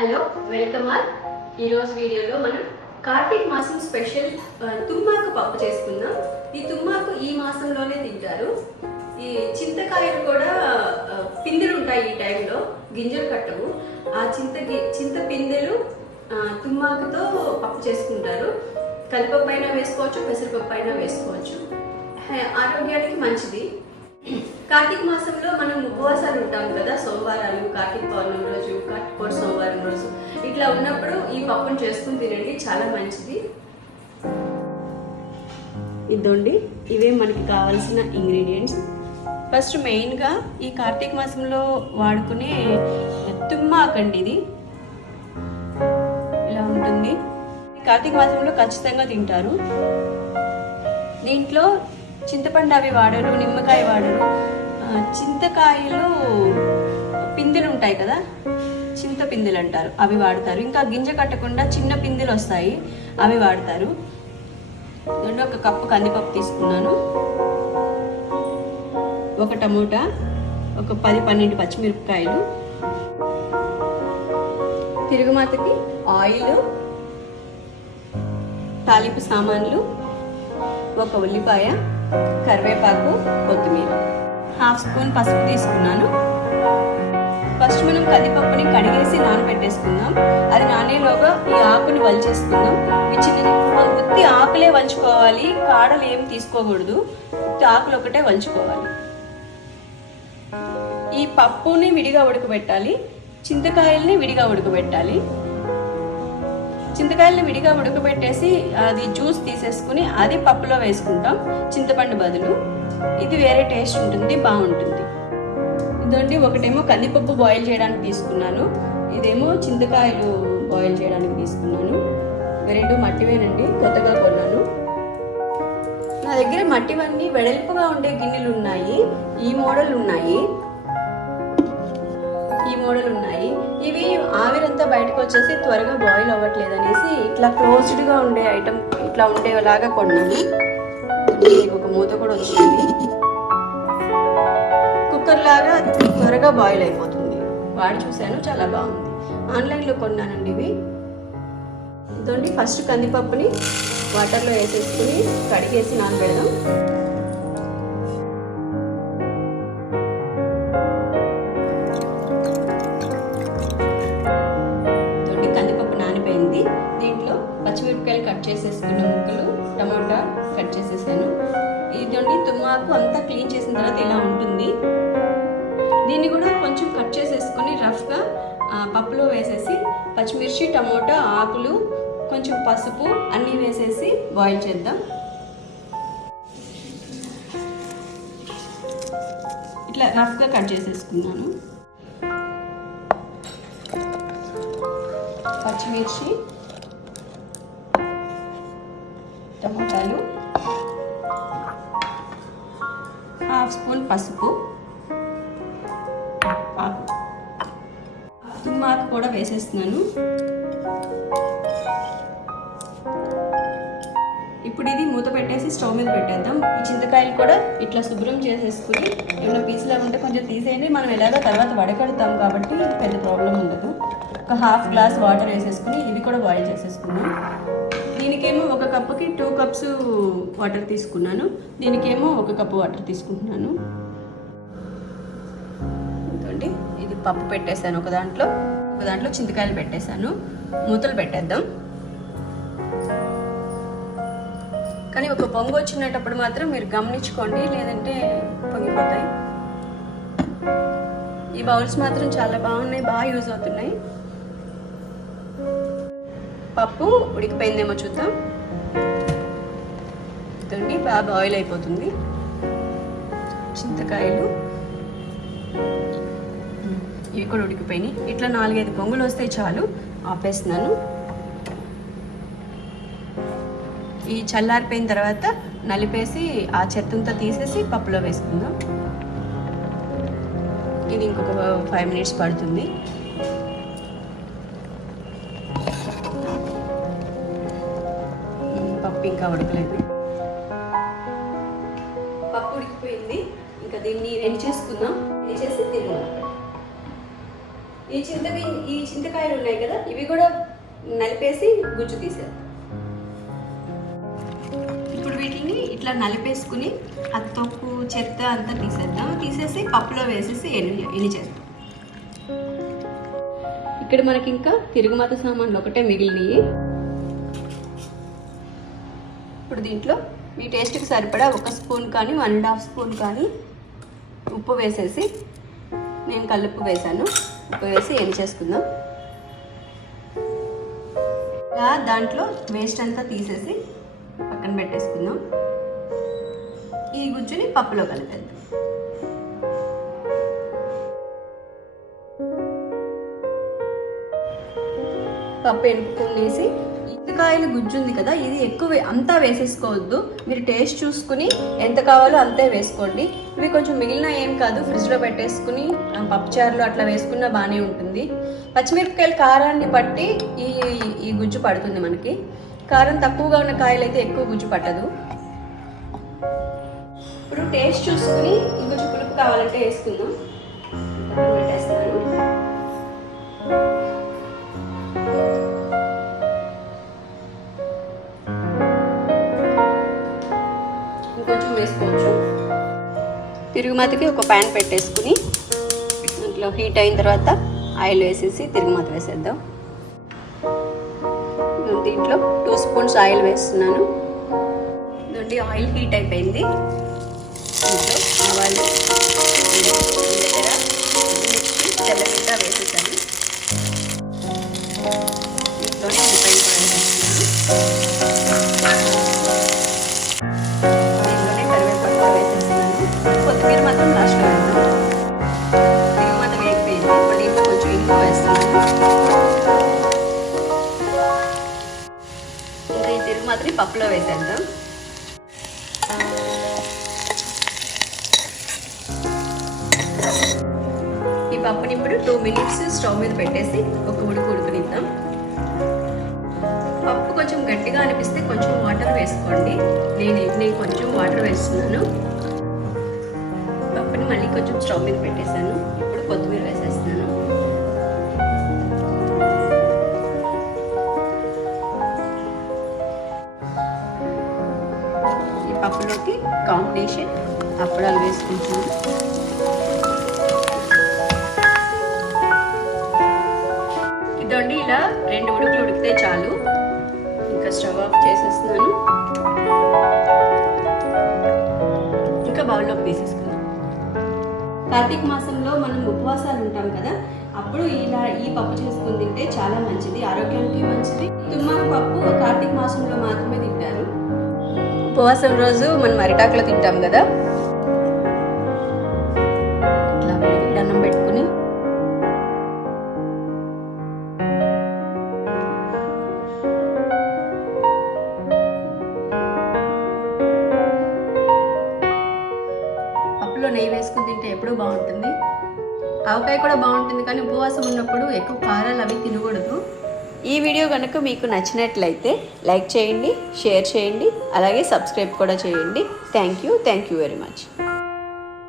Hello welcome all. ఈరోజు వీడియోలో మనం కార్తీక మాసం స్పెషల్ తుమ్మాకు పప్పు చేసుకుందాం. ఈ తుమ్మాకు ఈ మాసంలోనే తింటారు. ఈ చింతకాయలు కూడా పిందెలు ఉంటాయి, ఈ టైంలో గింజలు కట్టవు. ఆ చింత పిందెలు తుమ్మాకుతో పప్పు చేసుకుంటారు. కందిపప్పు అయినా వేసుకోవచ్చు, పెసరపప్పు అయినా వేసుకోవచ్చు. ఆరోగ్యానికి మంచిది. కార్తీక మాసంలో మనం ఉపవాసాలు ఉంటాం కదా, సోమవారాలు, కార్తీక పౌర్ణమి రోజు, కార్తీక సోమవారం రోజు ఇట్లా ఉన్నప్పుడు ఈ పప్పును చేసుకుని తినండి, చాలా మంచిది. ఇదండి, ఇవే మనకి కావాల్సిన ఇంగ్రీడియంట్స్. ఫస్ట్ మెయిన్గా ఈ కార్తీక మాసంలో వాడుకునే తుమ్మాకండి. ఇది ఇలా ఉంటుంది. కార్తీక మాసంలో ఖచ్చితంగా తింటారు. దీంట్లో చింతపండు అవి వాడరు, నిమ్మకాయ వాడరు. చింతకాయలు పిందెలు ఉంటాయి కదా, చింత పిందెలు అంటారు, అవి వాడతారు. ఇంకా గింజ కట్టకుండా చిన్న పిందెలు వస్తాయి, అవి వాడతారు. దాంట్లో ఒక కప్పు కందిపప్పు తీసుకున్నాను, ఒక టమోటా, ఒక 10-12 పచ్చిమిరపకాయలు, తిరుగుమాతకి ఆయిల్, తాలింపు సామాన్లు, ఒక ఉల్లిపాయ, కరివేపాకు, కొత్తిమీర, 1/2 స్పూన్ పసుపు తీసుకున్నాను. ఫస్ట్ మనం కందిపప్పుని కడిగేసి నానబెట్టేసుకుందాం. అది నానేలోగా ఈ ఆకుని వలిచేసుకుందాం. ఈ ఉత్తి ఆకులే వలుచుకోవాలి, కాడలు ఏమి తీసుకోకూడదు. ఉత్తి ఆకులు ఒకటే వలుచుకోవాలి. ఈ పప్పుని విడిగా ఉడకబెట్టాలి, చింతకాయల్ని విడిగా ఉడకబెట్టాలి. చింతకాయలని విడిగా ఉడకబెట్టేసి అది జ్యూస్ తీసేసుకుని అది పప్పులో వేసుకుంటాం, చింతపండు బదులు. ఇది వేరే టేస్ట్ ఉంటుంది, బాగుంటుంది. ఇదండి, ఒకటేమో కందిపప్పు బాయిల్ చేయడానికి తీసుకున్నాను, ఇదేమో చింతకాయలు బాయిల్ చేయడానికి తీసుకున్నాను. రెండు మట్టివేనండి, కొత్తగా కొన్నాను. నా దగ్గర మట్టివన్నీ వెడల్పుగా ఉండే గిన్నెలు ఉన్నాయి. ఈ మోడల్ ఉన్నాయి. ఇవి ఆవిరంతా బయటకు వచ్చేసి త్వరగా బాయిల్ అవ్వట్లేదు అనేసి ఇట్లా క్లోజ్డ్గా ఉండే ఐటమ్, ఇట్లా ఉండేలాగా కొన్నాను. ఒక మూత కూడా వచ్చింది. కుక్కర్ లాగా త్వరగా బాయిల్ అయిపోతుంది. వాడి చూశాను, చాలా బాగుంది. ఆన్లైన్లో కొన్నానండి ఇవి. ఇదండి, ఫస్ట్ కందిపప్పుని వాటర్లో వేసేసుకుని కడిగేసి నానబెడదాం. దీంట్లో పచ్చిమిరపకాయలు కట్ చేసేసుకున్న ముక్కలు, టమాటా కట్ చేసేసాను. ఇదండి, తుమ్మాకు అంతా క్లీన్ చేసిన తర్వాత ఇలా ఉంటుంది. దీన్ని కూడా కొంచెం కట్ చేసేసుకుని రఫ్గా పప్పులో వేసేసి పచ్చిమిర్చి, టమోటా, ఆకులు, కొంచెం పసుపు అన్నీ వేసేసి బాయిల్ చేద్దాం. ఇట్లా రఫ్గా కట్ చేసేసుకున్నాను. పచ్చిమిర్చి, టమాటాలు, 1/2 స్పూన్ పసుపు, తుమ్మాకు కూడా వేసేస్తున్నాను. ఇప్పుడు ఇది మూత పెట్టేసి స్టవ్ మీద పెట్టేద్దాం. ఈ చింతకాయలు కూడా ఇట్లా శుభ్రం చేసేసుకుని ఏమైనా పీసులా ఉంటే కొంచెం తీసేయండి. మనం ఎలాగో తర్వాత వడకడతాం కాబట్టి పెద్ద ప్రాబ్లం ఉండదు. ఒక 1/2 గ్లాస్ వాటర్ వేసేసుకుని ఇవి కూడా బాయిల్ చేసేసుకున్నాం. దీనికేమో 1 కప్పుకి 2 కప్స్ వాటర్ తీసుకున్నాను. దీనికేమో 1 కప్పు వాటర్ తీసుకుంటున్నాను. చూడండి, ఇది పప్పు పెట్టేశాను. ఒక దాంట్లో చింతకాయలు పెట్టేశాను. మూతలు పెట్టేద్దాం. కానీ ఒక పొంగు వచ్చినప్పుడు మాత్రం మీరు గమనించుకోండి, లేదంటే పొంగిపోతాయి. ఈ బౌల్స్ మాత్రం చాలా బాగున్నాయి, బాగా యూజ్ అవుతున్నాయి. పప్పు ఉడికిపోయిందేమో చూద్దాం. చూడండి, బాగా బాయిల్ అయిపోతుంది. చింతకాయలు ఇవి కూడా ఉడికిపోయినాయి. ఇట్లా 4-5 పొంగులు వస్తే చాలు, ఆపేస్తున్నాను. ఈ చల్లారిపోయిన తర్వాత నలిపేసి ఆ చెత్తంతా తీసేసి పప్పులో వేసుకుందాం. ఇది ఇంకొక 5 మినిట్స్ పడుతుంది. పప్పు ఇంకా ఉడకలేదు. పప్పు ఉడికిపోయింది. ఇంకా దీన్ని చేసి తిన్నాం. ఈ చింతకాయలు ఉన్నాయి కదా, ఇవి కూడా నలిపేసి గుజ్జు తీసేద్దాం. ఇప్పుడు వీటిని ఇట్లా నలిపేసుకుని ఆ తొక్కు చెత్త అంతా తీసేద్దాం. తీసేసి పప్పులో వేసేసి ఎన్ని చేద్దాం. ఇక్కడ మనకి ఇంకా తిరుగుమాత సామాన్లు ఒకటే మిగిలినవి. ఇప్పుడు దీంట్లో మీ టేస్ట్కి సరిపడా 1 స్పూన్ కానీ 1.5 స్పూన్ కానీ ఉప్పు వేసేసి, నేను కల్లుప్పు వేసాను, ఉప్పు వేసి చేసుకుందాం. ఇలా దాంట్లో వేస్ట్ అంతా తీసేసి పక్కన పెట్టేసుకుందాం. ఈ గుజ్జుని పప్పులో కలిపేద్దాం. పప్పు ఎనుపుకునేసి, చింతకాయలు గుజ్జు ఉంది కదా, ఇది ఎక్కువ అంతా వేసేసుకోవద్దు. మీరు టేస్ట్ చూసుకుని ఎంత కావాలో అంతే వేసుకోండి. ఇవి కొంచెం మిగిలిన ఏం కాదు, ఫ్రిడ్జ్లో పెట్టేసుకుని పప్పుచారులో అట్లా వేసుకున్నా బాగానే ఉంటుంది. పచ్చిమిరపకాయల కారాన్ని బట్టి ఈ గుజ్జు పడుతుంది మనకి. కారం తక్కువగా ఉన్న కాయలు అయితే ఎక్కువ గుజ్జు పట్టదు. ఇప్పుడు టేస్ట్ చూసుకుని ఇంకొంచెం పులుపు కావాలంటే వేసుకుందాం. పెట్టేస్తాను. ఇంకొంచెం వేసుకోవచ్చు. తిరుగుమాతకి ఒక ప్యాన్ పెట్టేసుకుని దాంట్లో హీట్ అయిన తర్వాత ఆయిల్ వేసేసి తిరుగుమాత వేసేద్దాం. దీంట్లో 2 స్పూన్స్ ఆయిల్ వేస్తున్నాను. ఇదండి ఆయిల్ హీట్ అయిపోయింది. దీంట్లో ఆవాలు, జీలకర్ర, తెల్లగడ్డ వేసేసాను. దీంట్లోనే ఉల్లిపాయలు కూడా వేసేస్తున్నాను. దీంట్లోనే కరివేపాకు కూడా వేసేస్తున్నాను. కొత్తిమీర మాత్రం లాస్ట్లో వేద్దాం. తిరుగుమాత వేగిపోయింది. ఇప్పుడు దీంట్లో కొంచెం ఇంగు వేస్తున్నాను. ఇంకా ఈ తిరుగుమాతని పప్పులో వేసేద్దాం. ఈ పప్పుని ఇప్పుడు 2 మినిట్స్ స్టవ్ మీద పెట్టేసి ఒక ఉడకనిద్దాం. పప్పు కొంచెం గట్టిగా అనిపిస్తే కొంచెం వాటర్ వేసుకోండి. నేను కొంచెం వాటర్ వేస్తున్నాను. పప్పుని మళ్ళీ కొంచెం స్టవ్ మీద పెట్టేశాను. ఇప్పుడు కొత్తిమీర వేసేస్తున్నాను. ఈ పప్పులోకి కాంబినేషన్ అప్పడాలు వేసుకుంటున్నాను. ఇదండి ఇలా 2 ఉడుకులు ఉడికితే చాలు. ఇంకా స్టవ్ ఆఫ్ చేసేస్తున్నాను. ఇంకా బౌల్లోకి తీసేసుకుందాం. కార్తీక మాసంలో మనం ఉపవాసాలు ఉంటాం కదా, అప్పుడు ఇలా ఈ పప్పు చేసుకుని తింటే చాలా మంచిది, ఆరోగ్యానికి మంచిది. తుమ్మాకు పప్పు కార్తీక మాసంలో మాత్రమే తింటారు. ఉపవాసం రోజు మనం అరిటాకులో తింటాం కదా, ఇట్లా వేడి అన్నం పెట్టుకుని పప్పులో నెయ్యి వేసుకుని తింటే ఎప్పుడూ బాగుంటుంది. ఆవకాయ కూడా బాగుంటుంది, కానీ ఉపవాసం ఉన్నప్పుడు ఎక్కువ కారాలు అవి తినకూడదు. ఈ వీడియో కనుక మీకు నచ్చినట్లయితే లైక్ చేయండి, షేర్ చేయండి, అలాగే సబ్స్క్రైబ్ కూడా చేయండి. Thank you very much.